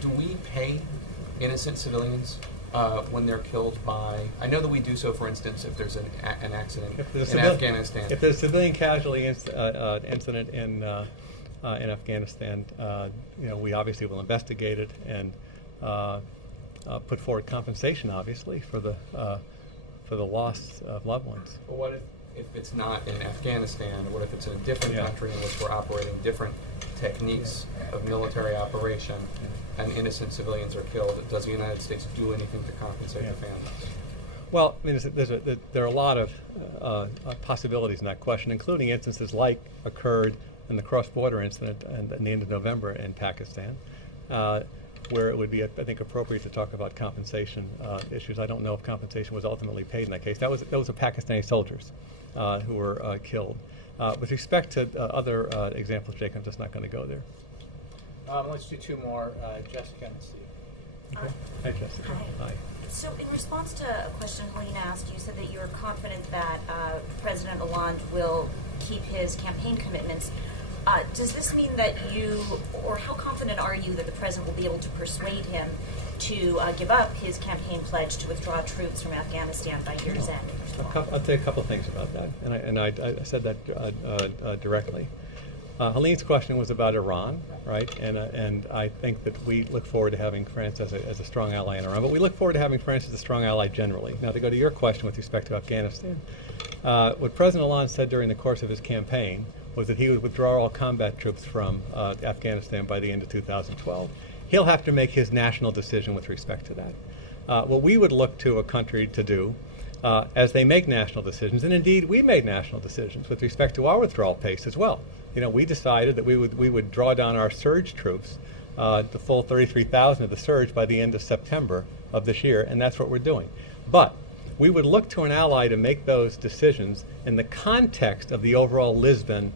do we pay innocent civilians when they're killed by? I know that we do so, for instance, if there's an accident in Afghanistan. If there's a civilian casualty incident in Afghanistan, we obviously will investigate it and put forward compensation, obviously, for the loss of loved ones. But what if it's not in Afghanistan? Or what if it's in a different country in which we're operating different techniques of military operation, and innocent civilians are killed? Does the United States do anything to compensate the families? Well, I mean, there are a lot of possibilities in that question, including instances like occurred in the cross-border incident in the end of November in Pakistan, where it would be, I think, appropriate to talk about compensation issues. I don't know if compensation was ultimately paid in that case. That was the Pakistani soldiers who were killed. With respect to other examples, Jake, I'm just not going to go there. Let's do two more. Jessica and Steve. Okay. Hi, Jessica. Hi. So in response to a question Helene asked, you said that you're confident that President Hollande will keep his campaign commitments. Does this mean that or how confident are you that the President will be able to persuade him to give up his campaign pledge to withdraw troops from Afghanistan by year's end? I'll say a couple of things about that, and I said that directly. Helene's question was about Iran, right? And I think that we look forward to having France as a strong ally in Iran, but we look forward to having France as a strong ally generally. Now, to go to your question with respect to Afghanistan, what President Hollande said during the course of his campaign was that he would withdraw all combat troops from Afghanistan by the end of 2012. He'll have to make his national decision with respect to that. What we would look to a country to do as they make national decisions, and indeed we made national decisions with respect to our withdrawal pace as well. We decided that we would draw down our surge troops, the full 33,000 of the surge, by the end of September of this year, and that's what we're doing. But we would look to an ally to make those decisions in the context of the overall Lisbon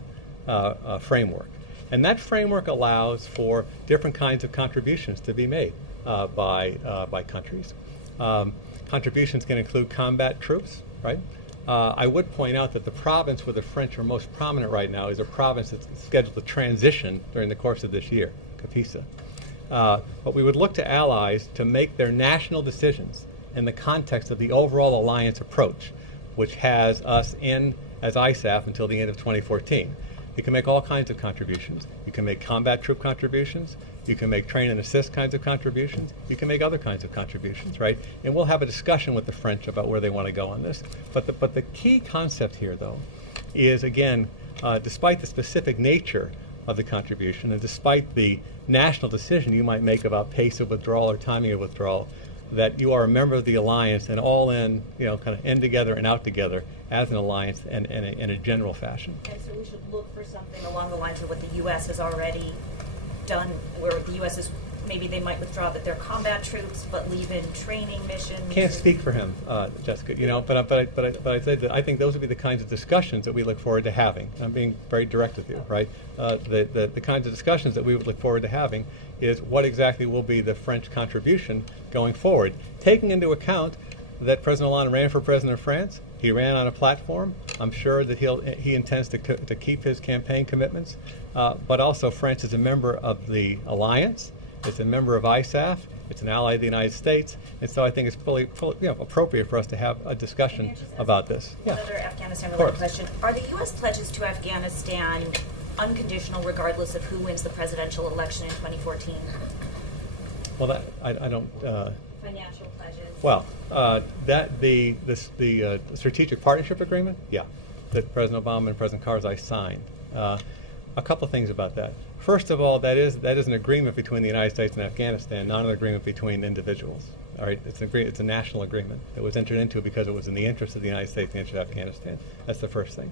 framework. And that framework allows for different kinds of contributions to be made by countries. Contributions can include combat troops, right? I would point out that the province where the French are most prominent right now is a province that's scheduled to transition during the course of this year, Capisa. But we would look to allies to make their national decisions in the context of the overall alliance approach, which has us in as ISAF until the end of 2014. You can make all kinds of contributions. You can make combat troop contributions. You can make train and assist kinds of contributions. You can make other kinds of contributions, right? And we'll have a discussion with the French about where they want to go on this. But the key concept here, though, is, again, despite the specific nature of the contribution and despite the national decision you might make about pace of withdrawal or timing of withdrawal, that you are a member of the alliance and all in, kind of in together and out together as an alliance and in a general fashion. And so we should look for something along the lines of what the U.S. has already done, where the U.S. is, maybe they might withdraw that they're combat troops but leave in training missions. Can't speak for him, Jessica, but I say that I think those would be the kinds of discussions that we look forward to having. I'm being very direct with you, right? The kinds of discussions that we would look forward to having is what exactly will be the French contribution going forward, taking into account that President Hollande ran for president of France. He ran on a platform. I'm sure that he intends to keep his campaign commitments, but also France is a member of the alliance. It's a member of ISAF. It's an ally of the United States, and so I think it's fully appropriate for us to have a discussion about this. Another Afghanistan-related question: are the U.S. pledges to Afghanistan unconditional, regardless of who wins the presidential election in 2014? Well, I don't. Financial pledges. Well, that the strategic partnership agreement, that President Obama and President Karzai signed. A couple of things about that. First of all, that is an agreement between the United States and Afghanistan, not an agreement between individuals. All right, it's a national agreement that was entered into because it was in the interest of the United States, the interest of Afghanistan. That's the first thing.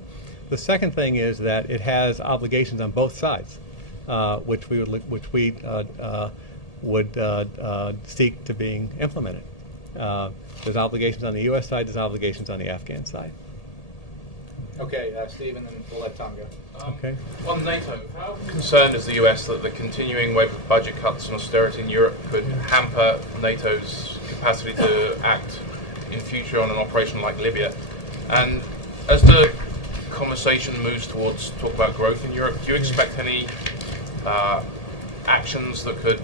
The second thing is that it has obligations on both sides, which we would seek to being implemented. There's obligations on the U.S. side. There's obligations on the Afghan side. Okay, Steve, and then we'll let Tom go. Okay. On NATO, how concerned is the US that the continuing wave of budget cuts and austerity in Europe could hamper NATO's capacity to act in future on an operation like Libya? And as the conversation moves towards talk about growth in Europe, do you expect any actions that could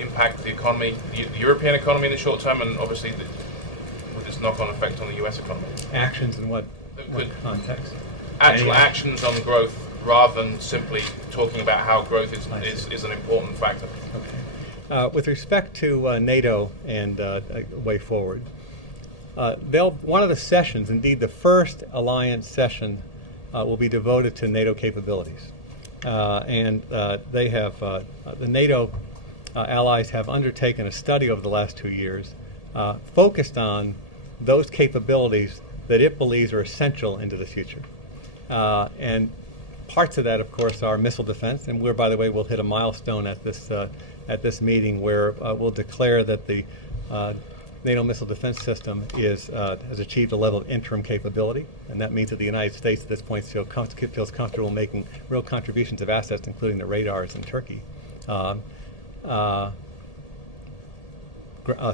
impact the economy, the European economy in the short term, and obviously with its knock-on effect on the US economy? Actions in what Could context? actual Any actions on growth rather than simply talking about how growth is an important factor. Okay. With respect to NATO and way forward, one of the sessions, indeed the first alliance session, will be devoted to NATO capabilities. And they have, the NATO allies have undertaken a study over the last 2 years focused on those capabilities that it believes are essential into the future. And parts of that, of course, are missile defense, and we're, by the way, we'll hit a milestone at this meeting where we'll declare that the NATO missile defense system has achieved a level of interim capability, and that means that the United States at this point feels comfortable making real contributions of assets, including the radars in Turkey.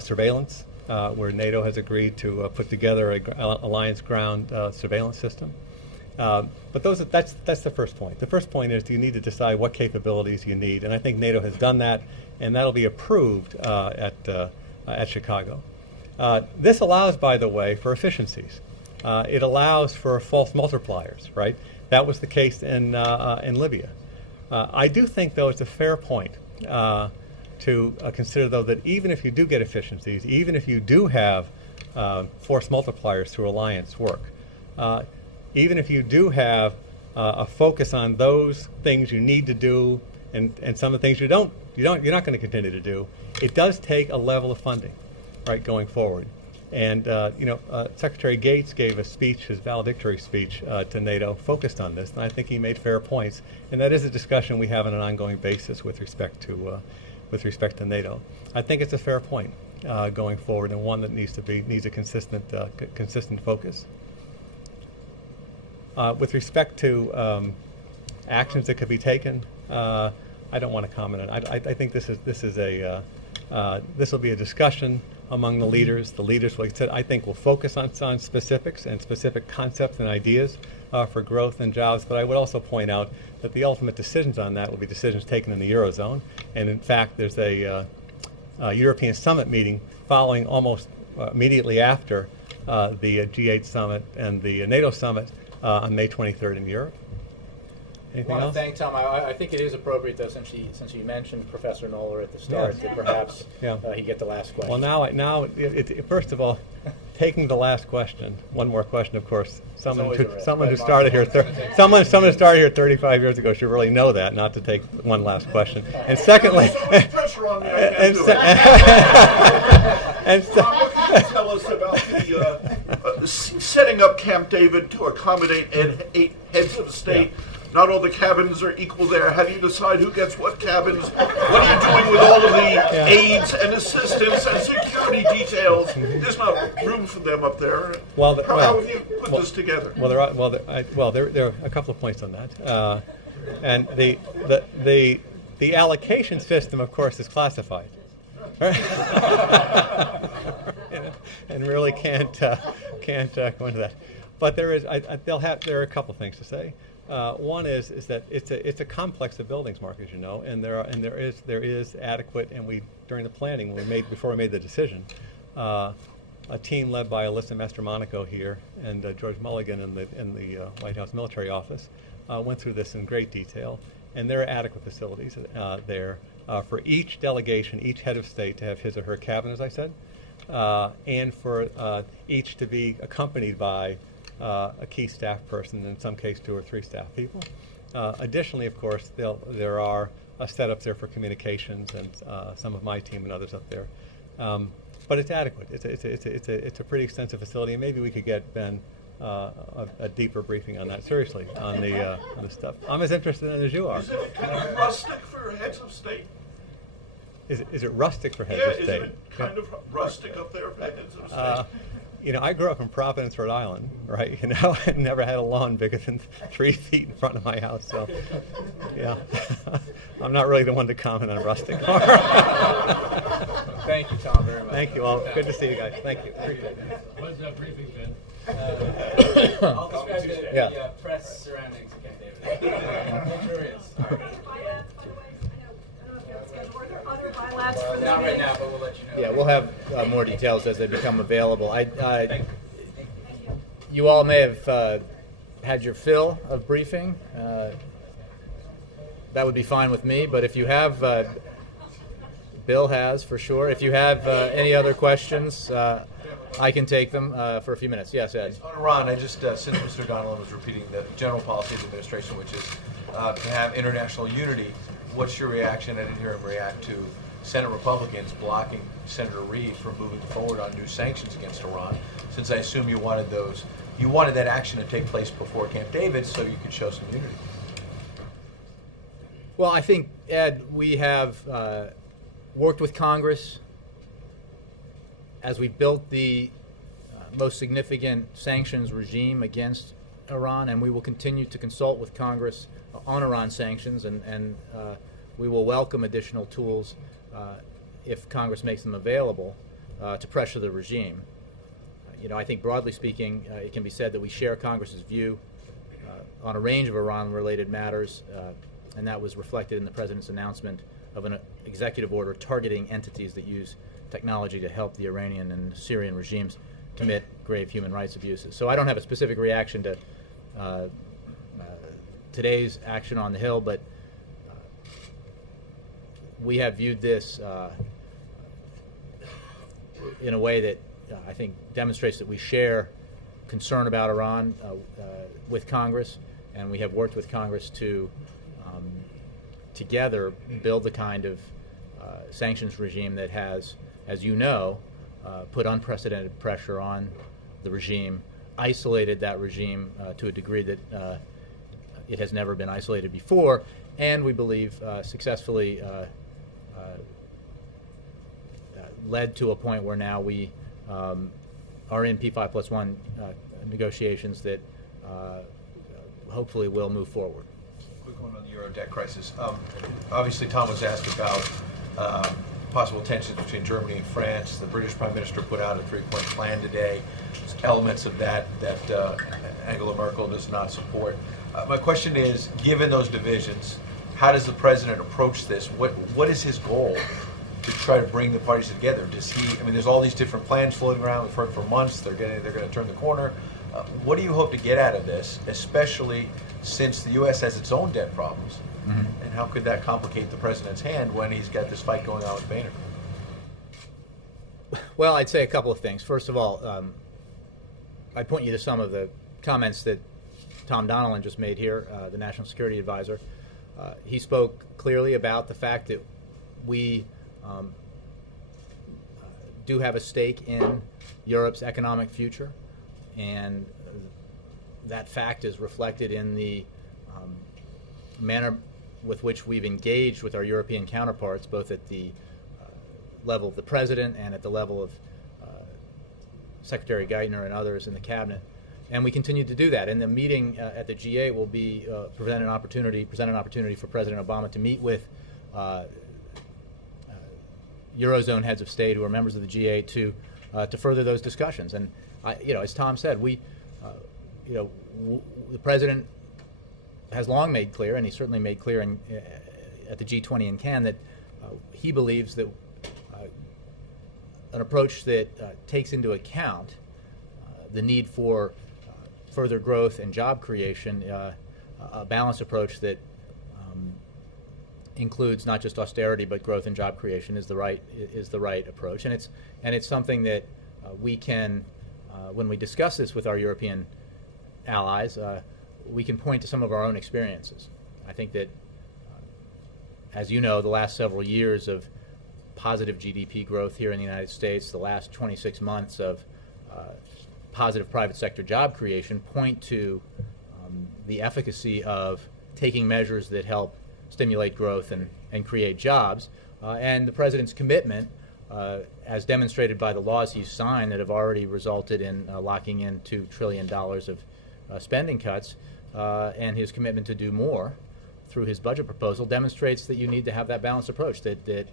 Surveillance, where NATO has agreed to put together an alliance ground surveillance system. But that's the first point. The first point is you need to decide what capabilities you need, and I think NATO has done that, and that'll be approved at Chicago. This allows, by the way, for efficiencies. It allows for false multipliers, right? That was the case in Libya. I do think, though, it's a fair point to consider, though, that even if you do get efficiencies, even if you do have force multipliers through alliance work, even if you do have a focus on those things you need to do and some of the things you're not going to continue to do, it does take a level of funding, right, going forward. And Secretary Gates gave a speech, his valedictory speech to NATO, focused on this, and I think he made fair points. And that is a discussion we have on an ongoing basis with respect to NATO. I think it's a fair point going forward, and one that needs a consistent focus. With respect to actions that could be taken, I don't want to comment on it. I think this will be a discussion among the leaders. The leaders, like I said, I think will focus on specifics and specific concepts and ideas for growth and jobs. But I would also point out that the ultimate decisions on that will be decisions taken in the Eurozone. And in fact, there's a European summit meeting following almost immediately after the G8 summit and the NATO summit on May 23rd in Europe. Anything I want else? to thank Tom. I think it is appropriate, though, since you mentioned Professor Knoller at the start, that perhaps he get the last question. Well, first of all, taking the last question, one more question, of course. Someone who started here 35 years ago should really know that, not to take one last question. And secondly, pressure on me. What can you tell us about the setting up Camp David to accommodate 8 heads of state? Yeah. Not all the cabins are equal there. How do you decide who gets what cabins? What are you doing with all of the aides and assistants and security details? There's not room for them up there. How have you put this together? Well, there are a couple of points on that, and the allocation system, of course, is classified, and really can't go into that. But there are a couple of things to say. One is that it's a complex of buildings, Mark, as you know, and there is adequate, and during the planning before we made the decision, a team led by Alyssa Mastromonaco here and George Mulligan in the White House Military Office went through this in great detail, and there are adequate facilities there for each delegation, each head of state to have his or her cabin, as I said, and for each to be accompanied by a key staff person, in some case 2 or 3 staff people. Additionally, of course, there are setups there for communications and some of my team and others up there. But it's adequate. It's a pretty extensive facility, and maybe we could get Ben a deeper briefing on that. Seriously, on the stuff. I'm as interested in it as you are. Is it kind of rustic for heads of state? Is it rustic for heads of state? Is it kind of rustic up there for heads of state? You know, I grew up in Providence, Rhode Island, right? You know, I never had a lawn bigger than 3 feet in front of my house, so, yeah. I'm not really the one to comment on rustic farm. Thank you, Tom, very much. Thank you all. Good to see you guys. Thank you. Appreciate it. What's that briefing been? I'll describe the press surroundings of Camp David. I'm curious. All right. Are there other highlights for the Not right meeting? now, but we'll let you know. Yeah, we'll have more details as they become available. You all may have had your fill of briefing. That would be fine with me, but if you have, Bill has for sure. If you have any other questions, I can take them for a few minutes. Yes, Ed. On Iran, I just, since Mr. Donilon was repeating the general policy of the administration, which is to have international unity, what's your reaction? I didn't hear him react to Senate Republicans blocking Senator Reid from moving forward on new sanctions against Iran, since I assume you wanted that action to take place before Camp David so you could show some unity. Well, I think, Ed, we have worked with Congress as we built the most significant sanctions regime against Iran, and we will continue to consult with Congress on Iran sanctions, and we will welcome additional tools if Congress makes them available to pressure the regime. You know, I think broadly speaking, it can be said that we share Congress's view on a range of Iran-related matters, and that was reflected in the President's announcement of an executive order targeting entities that use technology to help the Iranian and Syrian regimes commit grave human rights abuses. So I don't have a specific reaction to today's action on the Hill, but we have viewed this in a way that I think demonstrates that we share concern about Iran with Congress, and we have worked with Congress to together build the kind of sanctions regime that has, as you know, put unprecedented pressure on the regime, isolated that regime to a degree that it has never been isolated before, and we believe successfully led to a point where now we are in P5+1 negotiations that hopefully will move forward. Quick one on the Euro debt crisis. Obviously, Tom was asked about possible tensions between Germany and France. The British Prime Minister put out a 3-point plan today. There's elements of that Angela Merkel does not support. My question is, given those divisions, how does the President approach this? What is his goal to try to bring the parties together? Does he? I mean, there's all these different plans floating around. We've heard for months they're going to turn the corner. What do you hope to get out of this, especially since the U.S. has its own debt problems? Mm-hmm. And how could that complicate the President's hand when he's got this fight going on with Boehner? Well, I'd say a couple of things. First of all, I'd point you to some of the comments that Tom Donilon just made here, the National Security Advisor. He spoke clearly about the fact that we do have a stake in Europe's economic future, and that fact is reflected in the manner with which we've engaged with our European counterparts, both at the level of the President and at the level of Secretary Geithner and others in the Cabinet. And we continue to do that. And the meeting at the G8 will be present an opportunity for President Obama to meet with Eurozone heads of state who are members of the G8 to further those discussions. And as Tom said, the President has long made clear, and he certainly made clear at the G20 in Cannes, that he believes that an approach that takes into account the need for further growth and job creation, a balanced approach that includes not just austerity but growth and job creation is the right approach. And it's something that we can, when we discuss this with our European allies, we can point to some of our own experiences. I think that, as you know, the last several years of positive GDP growth here in the United States, the last 26 months of positive private sector job creation point to the efficacy of taking measures that help stimulate growth and create jobs. And the President's commitment as demonstrated by the laws he's signed that have already resulted in locking in $2 trillion of spending cuts, and his commitment to do more through his budget proposal, demonstrates that you need to have that balanced approach, that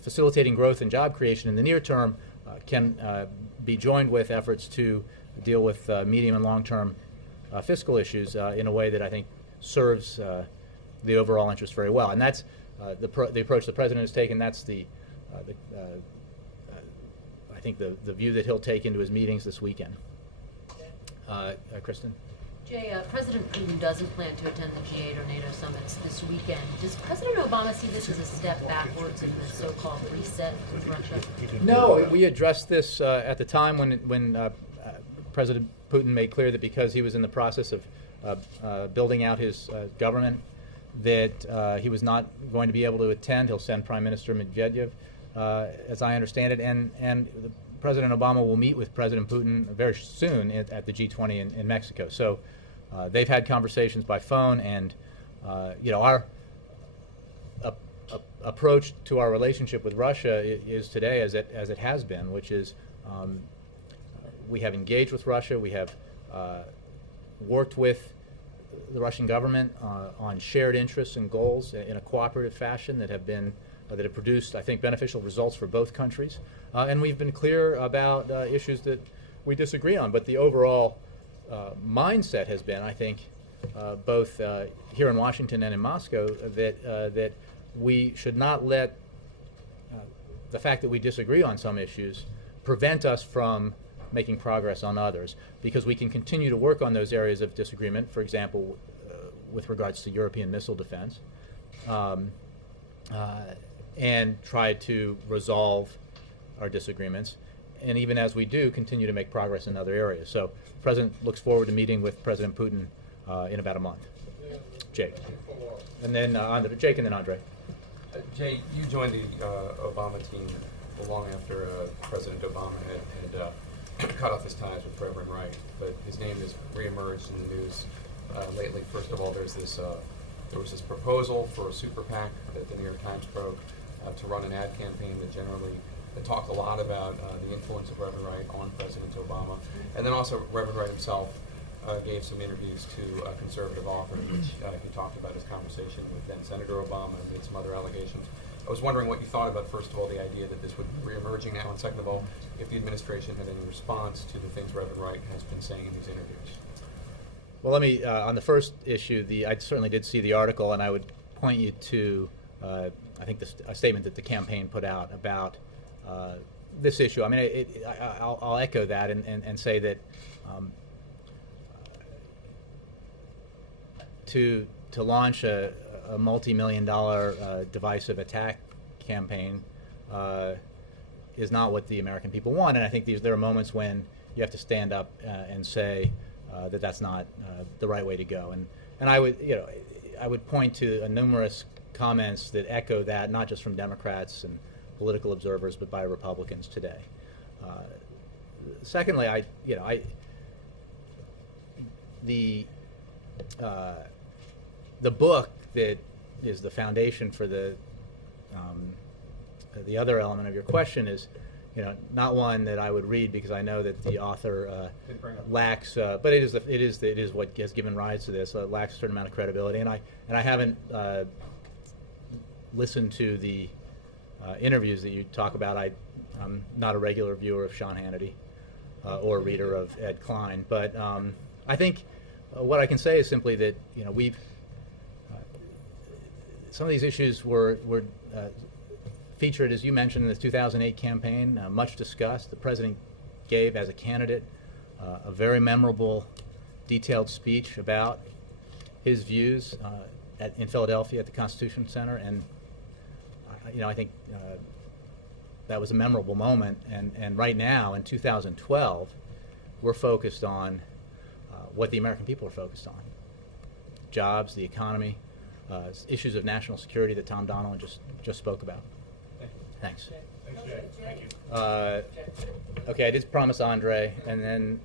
facilitating growth and job creation in the near term can be joined with efforts to deal with medium and long-term fiscal issues in a way that I think serves the overall interest very well. And that's the approach the president has taken. That's I think the view that he'll take into his meetings this weekend. Kristen? Jay, President Putin doesn't plan to attend the G8 or NATO summits this weekend. Does President Obama see this as a step backwards in the so-called reset with Russia? No, we addressed this at the time when President Putin made clear that because he was in the process of building out his government, that he was not going to be able to attend. He'll send Prime Minister Medvedev, as I understand it, and President Obama will meet with President Putin very soon at the G20 in Mexico. So they've had conversations by phone, and our approach to our relationship with Russia is today as it has been, which is we have engaged with Russia. We have worked with the Russian government on shared interests and goals in a cooperative fashion that have produced, I think, beneficial results for both countries. And we've been clear about issues that we disagree on. But the overall mindset has been, I think, both here in Washington and in Moscow, that we should not let the fact that we disagree on some issues prevent us from making progress on others, because we can continue to work on those areas of disagreement, for example, with regards to European missile defense, and try to resolve our disagreements, and even as we do, continue to make progress in other areas. So the President looks forward to meeting with President Putin in about a month. Jake. And then Jake and then Andre. Jay, you joined the Obama team long after President Obama had cut off his ties with Reverend Wright, but his name has reemerged in the news lately. First of all, there was this proposal for a super PAC that the New York Times broke to run an ad campaign that talked a lot about the influence of Reverend Wright on President Obama. And then also Reverend Wright himself gave some interviews to a conservative author in which he talked about his conversation with then Senator Obama and made some other allegations. I was wondering what you thought about, first of all, the idea that this would be reemerging now, and second of all, if the administration had any response to the things Reverend Wright has been saying in these interviews. Well, let me, on the first issue, I certainly did see the article, and I would point you to, I think, a statement that the campaign put out about this issue. I mean, I'll echo that and say that to launch a multi-million-dollar divisive attack campaign is not what the American people want, and I think there are moments when you have to stand up and say that that's not the right way to go. And I would point to numerous comments that echo that, not just from Democrats and political observers, but by Republicans today. Secondly, the book that is the foundation for the other element of your question is, not one that I would read because I know that the author lacks, but it is what has given rise to this. Lacks a certain amount of credibility, and I haven't listened to the interviews that you talk about. I'm not a regular viewer of Sean Hannity or a reader of Ed Klein, but I think what I can say is simply that we've some of these issues were featured, as you mentioned, in the 2008 campaign, much discussed. The president gave, as a candidate, a very memorable, detailed speech about his views in Philadelphia at the Constitution Center, and I think that was a memorable moment. And right now, in 2012, we're focused on what the American people are focused on: jobs, the economy, issues of national security that Tom Donilon just spoke about. Thanks. Thank you. Okay, I did promise Andre, and then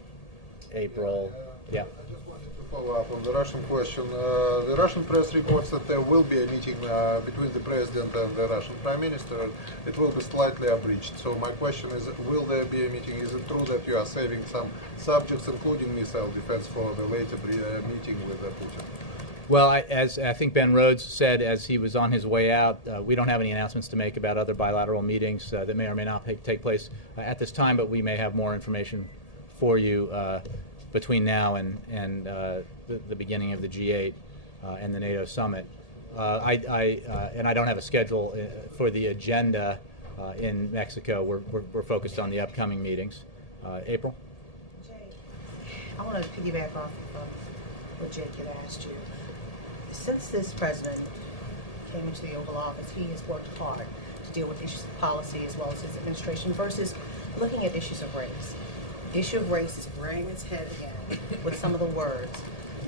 April. Yeah. I just wanted to follow up on the Russian question. The Russian press reports that there will be a meeting between the president and the Russian prime minister. It will be slightly abridged. So my question is, will there be a meeting? Is it true that you are saving some subjects, including missile defense, for the later meeting with Putin? Well, as I think Ben Rhodes said as he was on his way out, we don't have any announcements to make about other bilateral meetings that may or may not take place at this time, but we may have more information for you between now and the beginning of the G8 and the NATO summit. And I don't have a schedule for the agenda in Mexico. We're focused on the upcoming meetings. April? I want to piggyback off of what Jake had asked you. Since this president came into the Oval Office, he has worked hard to deal with issues of policy as well as his administration versus looking at issues of race. The issue of race is rearing its head again with some of the words,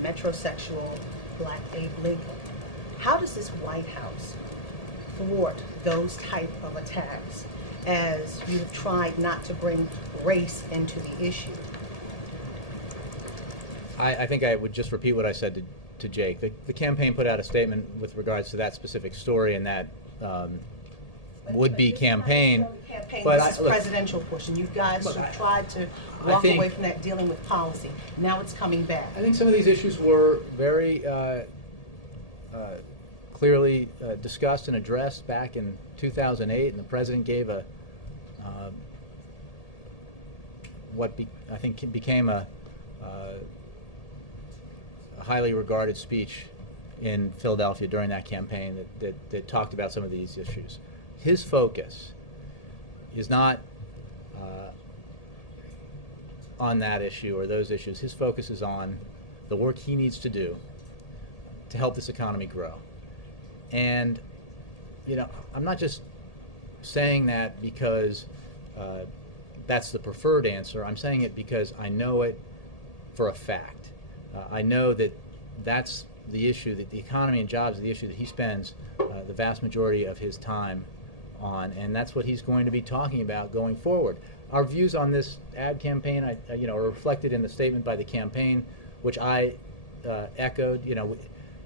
metrosexual, Black Abe Lincoln. How does this White House thwart those type of attacks as you have tried not to bring race into the issue? I think I would just repeat what I said to Jake. The campaign put out a statement with regards to that specific story and that would-be campaign. But this is presidential portion. You guys have tried to walk away from that, dealing with policy. Now it's coming back. I think some of these issues were very clearly discussed and addressed back in 2008, and the president gave a I think became a highly regarded speech in Philadelphia during that campaign that talked about some of these issues. His focus is not on that issue or those issues. His focus is on the work he needs to do to help this economy grow. And, I'm not just saying that because that's the preferred answer. I'm saying it because I know it for a fact. I know that that's the issue, that the economy and jobs is the issue that he spends the vast majority of his time on, and that's what he's going to be talking about going forward. Our views on this ad campaign, are reflected in the statement by the campaign, which I echoed.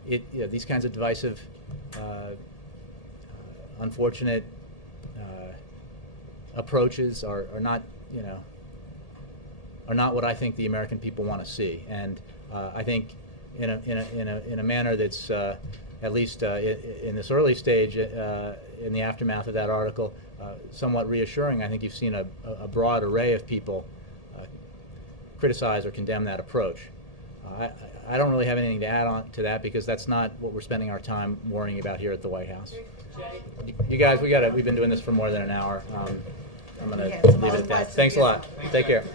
These kinds of divisive, unfortunate approaches are not, are not what I think the American people want to see. And I think in a manner that's at least in this early stage, in the aftermath of that article, somewhat reassuring. I think you've seen a broad array of people criticize or condemn that approach. I don't really have anything to add on to that because that's not what we're spending our time worrying about here at the White House. You guys, we've been doing this for more than an hour. I'm going to leave it at that. Thanks a lot. Take care.